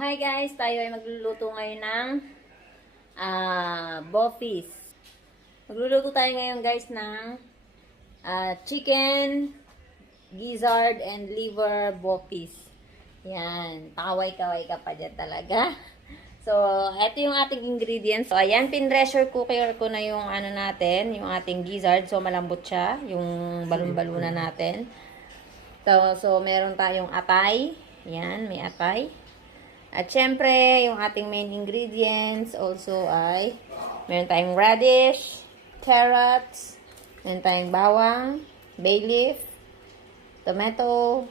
Hi guys! Tayo ay magluluto ngayon ng boffies. Magluluto tayo ngayon guys ng chicken, gizzard, and liver boffies. Yan. Pakaway-kaway ka pa dyan talaga. So, ito yung ating ingredients. So, ayan, pin-pressure cooker ko na yung ano natin, yung ating gizzard. So, malambot siya, yung balon-baluna natin. So, meron tayong atay. Yan, may atay. At syempre, yung ating main ingredients also ay meron tayong radish, carrots, meron tayong bawang, bay leaf, tomato,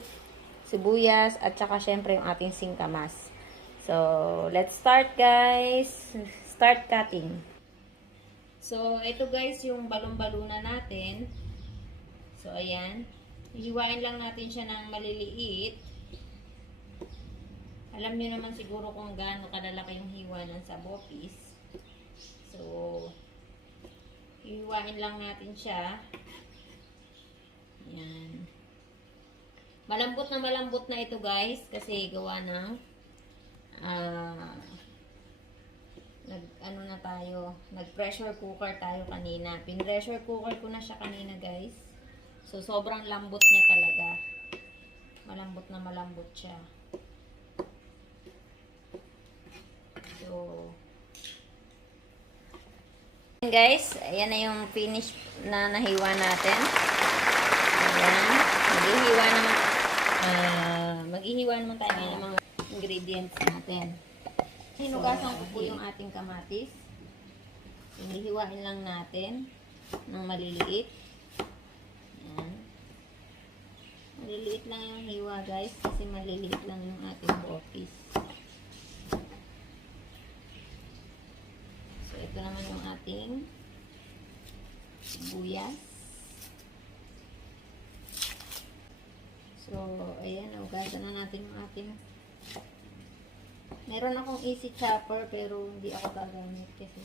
sibuyas, at saka syempre yung ating singkamas. So, let's start guys. Start cutting. So, ito guys yung balon-baluna natin. So, ayan. Hihiwain lang natin siya ng maliliit. Alam niyo naman siguro kung gaano kadalaki yung hiwa ng sa boffies. So, hiwain lang natin siya. Yan. Malambot na ito guys kasi gawa ng nag-pressure cooker tayo kanina. Pin-pressure cooker ko na siya kanina guys. So, sobrang lambot niya talaga. Malambot siya. So, guys, ayan na yung finish na nahiwa natin. Ayan. Maghihiwa naman tayo ng mga ingredients natin. Hinugasan ko po yung ating kamatis. Hihiwain lang natin ng maliliit. Ayan. Maliliit lang yung hiwa guys kasi maliliit lang yung ating boffies. Ito naman yung ating sibuyas. So, ayan, ugasan na natin yung ating meron akong easy chopper pero hindi ako gagamit kasi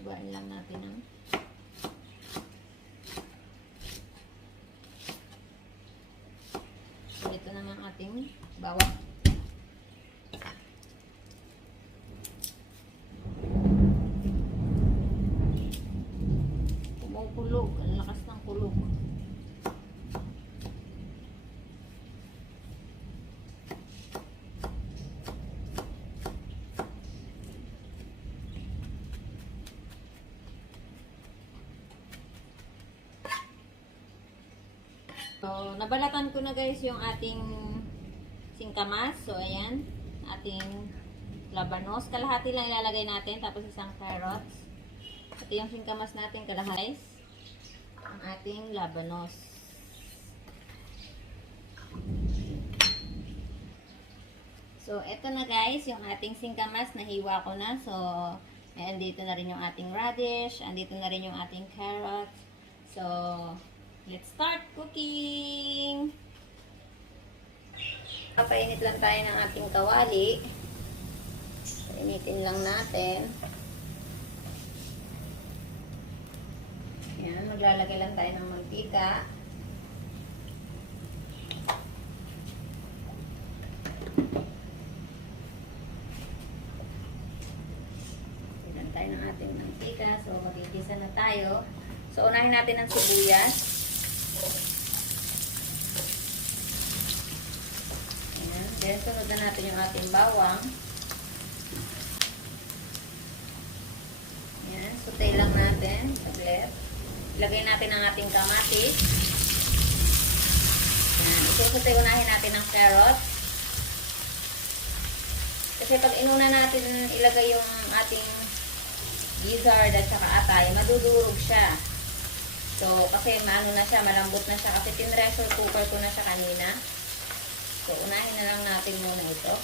hiwain lang natin ng so, ito naman ating bawang. Kulog. Ang lakas ng kulog. So, nabalatan ko na guys yung ating singkamas. So, ayan. Ating labanos. Kalahati lang ilalagay natin. Tapos isang carrots. Ito yung singkamas natin kalahati. Ang ating labanos. So, eto na guys, yung ating singkamas, nahiwa ko na. So, andito na rin yung ating radish, andito na rin yung ating carrots. So, let's start cooking! Papainit lang tayo ng ating kawali. Initin lang natin. Yan, maglalagay lang tayo ng mantika. Ilan tayo ng ating mantika. So, magigisa na tayo. So, unahin natin ang sibuyas. Ayan. Then, sunod na natin yung ating bawang. Ayan. Saute lang natin. Saglit. Ilagay natin ang ating kamatis. Isusutay unahin natin ang carrots. Kasi pag inuna natin ilagay yung ating gizzard at saka atay, madudurog siya. So, kasi maano na siya, malambot na siya. Kasi pin-pressure cooker ko na siya kanina. So, unahin na lang natin muna ito.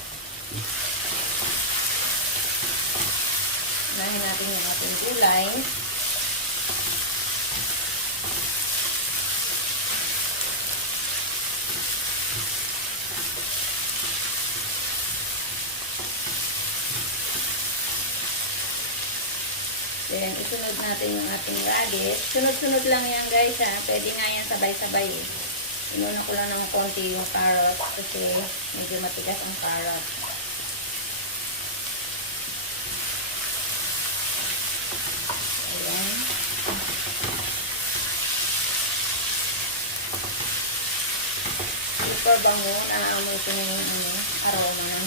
Unahin natin yung ating gulay. Then, isunod natin yung ating radish. Sunod-sunod lang yan guys ha. Pwede nga yan sabay-sabay eh. Inuna ko lang ng konti yung carrot kasi medyo matigas ang carrot. Super bango. Naamoy ko na yung aroma na.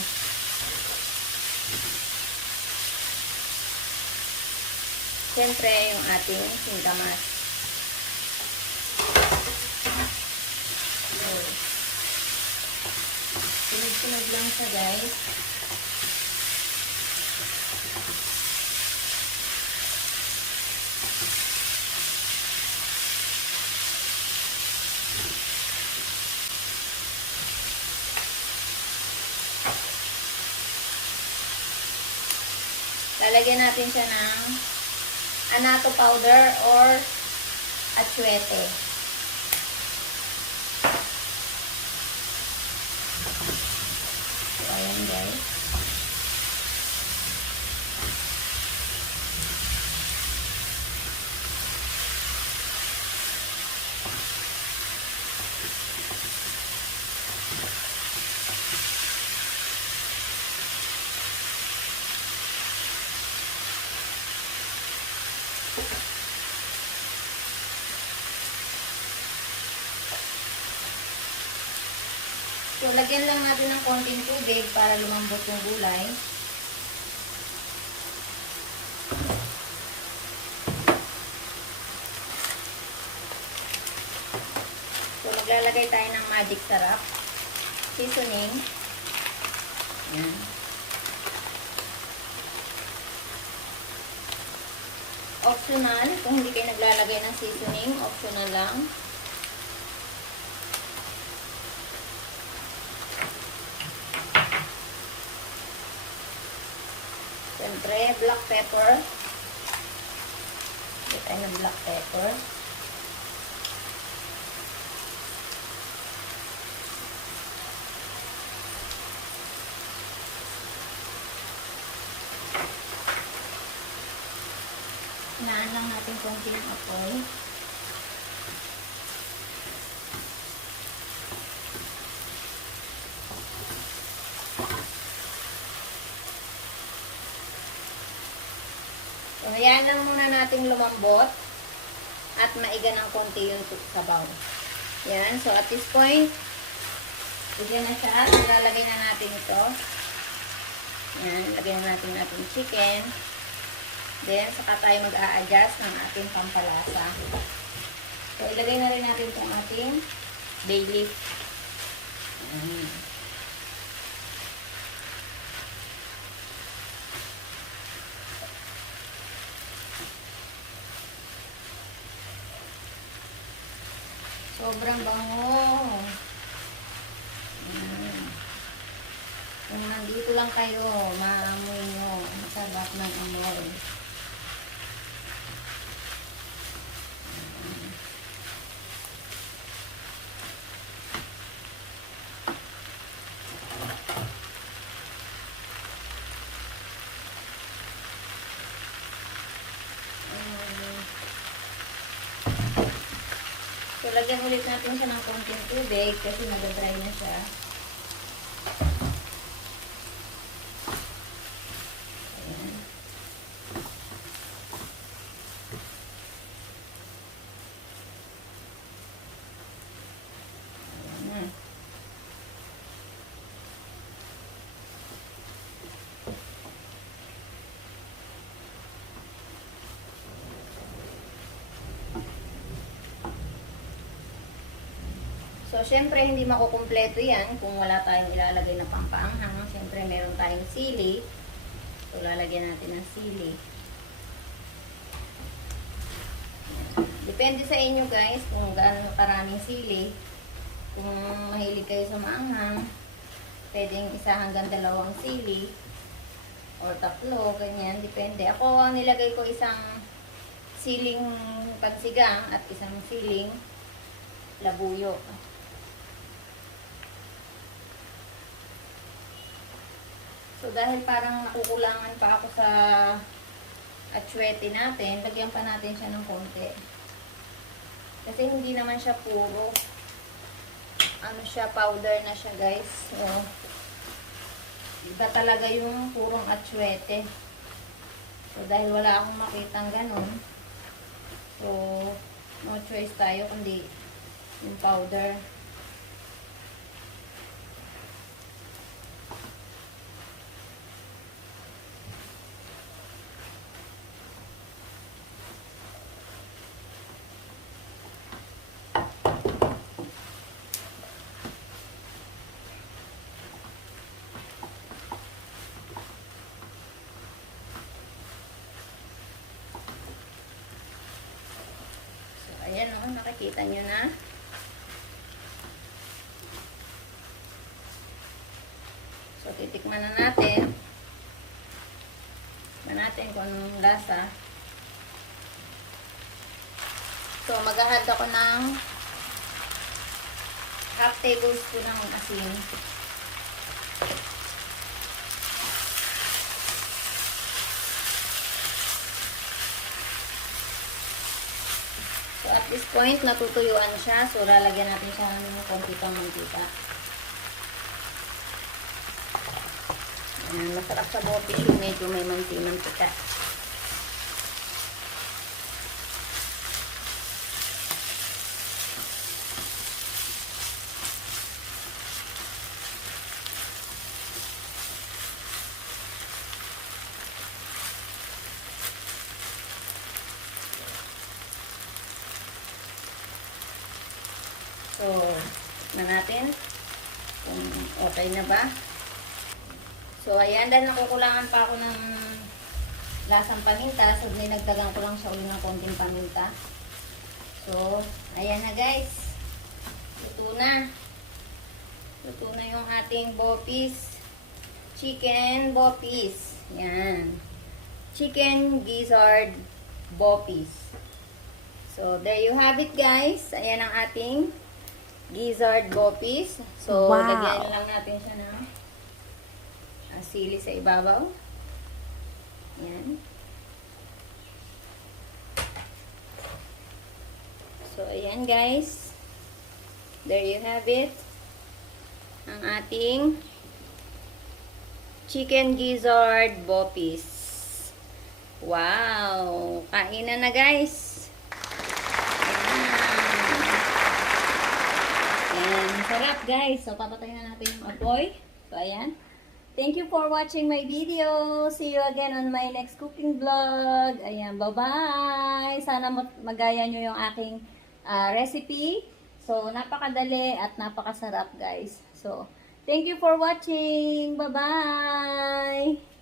Siyempre, yung ating singkamas. Sunod-sunod lang siya, guys. Lalagyan natin siya ng annatto powder or atsuete. So, ayan guys. So, lagyan lang natin ng konting tubig para lumambot yung gulay. So, maglalagay tayo ng magic sarap. Seasoning. Yan. Optional. Kung hindi kayo naglalagay ng seasoning, optional lang. Siyempre, black pepper. Ito tayo ng black pepper. Hinaan lang natin konting apoy. So, hayaan lang muna natin lumambot at maiga ng konti yung sabaw. Yan. So, at this point, bigyan na siya. Lalagay na natin ito. Yan. Lagyan na natin ating chicken. Then, saka tayo mag-a-adjust ng ating pampalasa. So, ilagay na rin natin itong ating bay leaf. Yan. Sobrang bango. Kung nandito lang kayo, maamoy nyo. Masarap ng amoy. So, lagyan ulit natin siya ng konting tubig kasi nag-dry na siya. Ayan. Ayan. So, syempre, hindi makukumpleto yan kung wala tayong ilalagay na pampaanghang. Syempre, meron tayong sili. So, lalagyan natin ng sili. Depende sa inyo guys kung gaano karaming sili. Kung mahilig kayo sa maanghang, pwedeng isa hanggang 2 sili. O 3, ganyan. Depende. Ako, ang nilagay ko isang siling pansigang at isang siling labuyo. So, dahil parang nakukulangan pa ako sa atsuete natin, lagyan pa natin siya ng konti. Kasi hindi naman siya puro. Ano siya, powder na siya guys. So, iba talaga yung purong atsuete. So, dahil wala akong makitang ganun, so, no choice tayo kundi yung powder. Kita nyo na. So, titikman na natin. Tikman natin kung anong lasa. So, mag-add ako ng half tablespoon ng asin. So, at this point, natutuyuan siya. So, lalagyan natin siya ng konti pang mantika. Ayan, masarap sa bote yung medyo may mantika. So, tignan natin kung okay na ba. So, ayan, dahil nakukulangan pa ako ng lasang paminta, so dinagdagan ko lang siya uli ng konting paminta. So, ayan na guys. Luto na. Luto na yung ating bopis. Chicken bopis. Yan. Chicken gizzard bopis. So, there you have it guys. Ayan ang ating gizzard bopis. So, wow. Lagyan lang natin siya ng sili sa ibabaw. Ayan. So, ayan guys. There you have it. Ang ating chicken gizzard bopis. Wow! Kainan na guys. Ayan. Sarap guys. So, papatayin na natin yung apoy. So, ayan. Thank you for watching my video. See you again on my next cooking vlog. Ayan, bye-bye. Sana magaya nyo yung aking recipe. So, napakadali at napakasarap, guys. So, thank you for watching. Bye-bye.